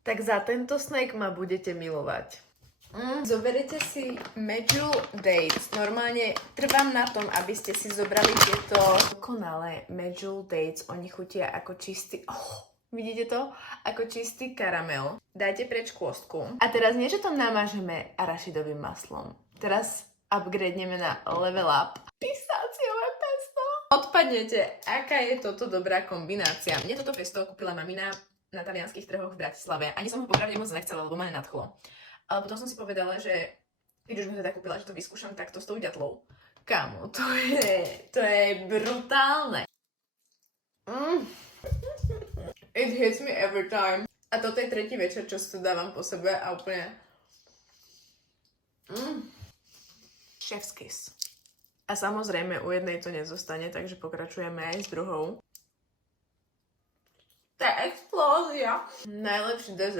Tak za tento snack ma budete milovať. Zoberete si Medjool Dates. Normálne trvám na tom, aby ste si zobrali tieto dokonalé Medjool Dates. Oni chutia ako čistý... vidíte to? Ako čistý karamel. Dajte preč kôstku. A teraz nie, že to namážeme arašidovým maslom. Teraz upgradeneme na level up. Pistáciové pesto. Odpadnete, aká je toto dobrá kombinácia. Mne toto pesto kúpila mamina na talianských trhoch v Bratislave. Ani som ho popravde moc nechcela, lebo ma nenadchlo. Ale potom som si povedala, že keď už mi teda kúpila, že to vyskúšam takto s tou ďatlou. Kámo, to je brutálne. It hits me every time. A toto je tretí večer, čo si to dávam po sebe a úplne... Chef's kiss. A samozrejme u jednej to nezostane, takže pokračujeme aj s druhou. To je explózia. Najlepší dezert.